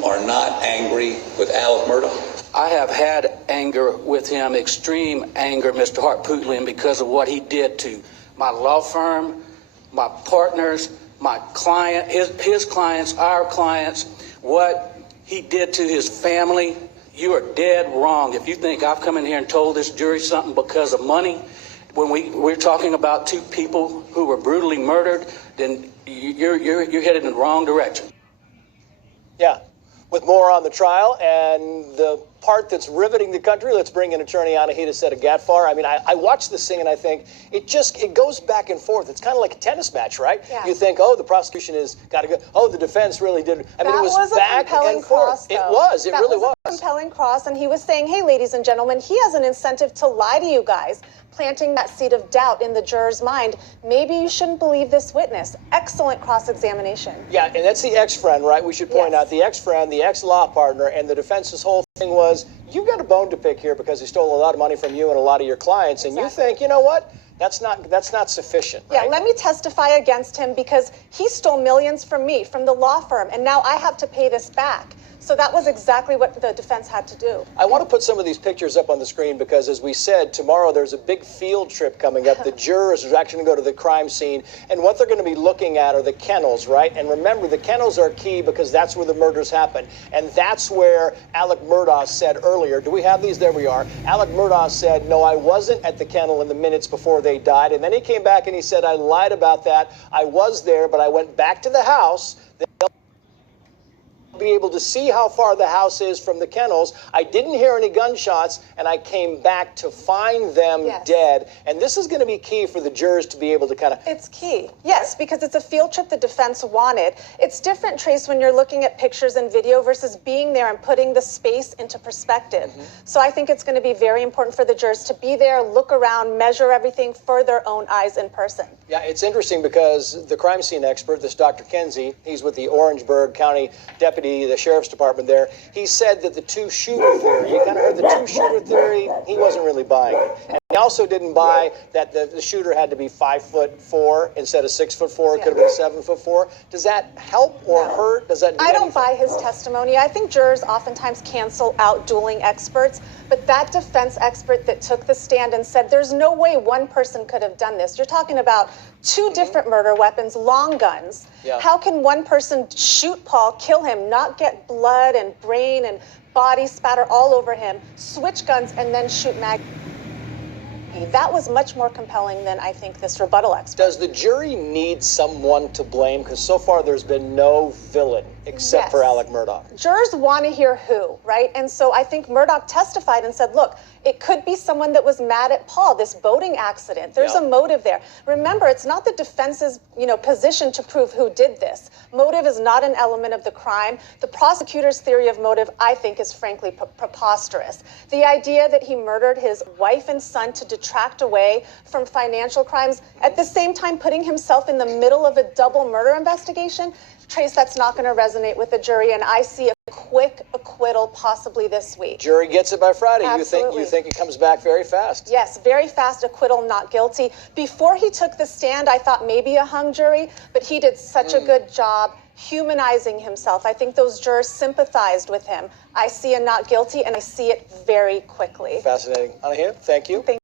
you are not angry with Alex Murtaugh? I have had anger with him, extreme anger, Mr. Harpootlian, because of what he did to my law firm, my partners, my client, his clients, our clients, what he did to his family. You are dead wrong if you think I've come in here and told this jury something because of money. When we're talking about two people who were brutally murdered, then you're headed in the wrong direction. Yeah. With more on the trial and the part that's riveting the country, let's bring in attorney Anahita Setagatfar. I mean, I watched this thing and I think it goes back and forth. It's kind of like a tennis match, right? Yeah. You think, oh, the prosecution has got to go. Oh, the defense really did. I mean, it was back and forth. It was. It really was. That was a compelling cross. And he was saying, hey, ladies and gentlemen, he has an incentive to lie to you guys, planting that seed of doubt in the juror's mind. Maybe you shouldn't believe this witness. Excellent cross-examination. Yeah, and that's the ex-friend, right? We should point out the ex-friend, the ex-law partner, and the defense's whole thing was, you've got a bone to pick here because he stole a lot of money from you and a lot of your clients, and you think, you know what? That's not sufficient. Right? Yeah, let me testify against him because he stole millions from me, from the law firm, and now I have to pay this back. So that was exactly what the defense had to do. I want to put some of these pictures up on the screen because, as we said, tomorrow there's a big field trip coming up. The jurors are actually going to go to the crime scene, and what they're going to be looking at are the kennels, right? And remember, the kennels are key because that's where the murders happen. And that's where Alex Murtaugh said earlier, do we have these? There we are. Alex Murtaugh said, no, I wasn't at the kennel in the minutes before they died. And then he came back and he said, I lied about that. I was there, but I went back to the house. Be able to see how far the house is from the kennels. I didn't hear any gunshots, and I came back to find them dead. And this is going to be key for the jurors to be able to kind of... It's key. Yes, because it's a field trip the defense wanted. It's different, Trace, when you're looking at pictures and video versus being there and putting the space into perspective. So I think it's going to be very important for the jurors to be there, look around, measure everything for their own eyes in person. Yeah, it's interesting because the crime scene expert, this Dr. Kenzie, he's with the Orangeburg County Deputy, the Sheriff's Department there, he said that the two-shooter theory, you kind of heard the two-shooter theory, he wasn't really buying it. And he also didn't buy that the shooter had to be 5'4" instead of 6'4", it could have been 7'4". Does that help or hurt? Does that do I don't buy his testimony. I think jurors oftentimes cancel out dueling experts, but that defense expert that took the stand and said there's no way one person could have done this. You're talking about two different murder weapons, long guns. How can one person shoot Paul, kill him, not get blood and brain and body spatter all over him, switch guns, and then shoot That was much more compelling than I think this rebuttal expert. Does the jury need someone to blame? Because so far there's been no villain except for Alex Murtaugh. Jurors want to hear who, right? And so I think Murtaugh testified and said, look, it could be someone that was mad at Paul, this boating accident. There's a motive there. Remember, it's not the defense's, position to prove who did this. Motive is not an element of the crime. The prosecutor's theory of motive, I think, is frankly preposterous. The idea that he murdered his wife and son to detract away from financial crimes, at the same time putting himself in the middle of a double murder investigation, Trace, that's not going to resonate with the jury, and I see a quick acquittal possibly this week. Jury gets it by Friday. Absolutely. You think it comes back very fast? Yes, very fast acquittal, not guilty. Before he took the stand, I thought maybe a hung jury, but he did such a good job humanizing himself. I think those jurors sympathized with him. I see a not guilty, and I see it very quickly. Fascinating. Anahita, thank you.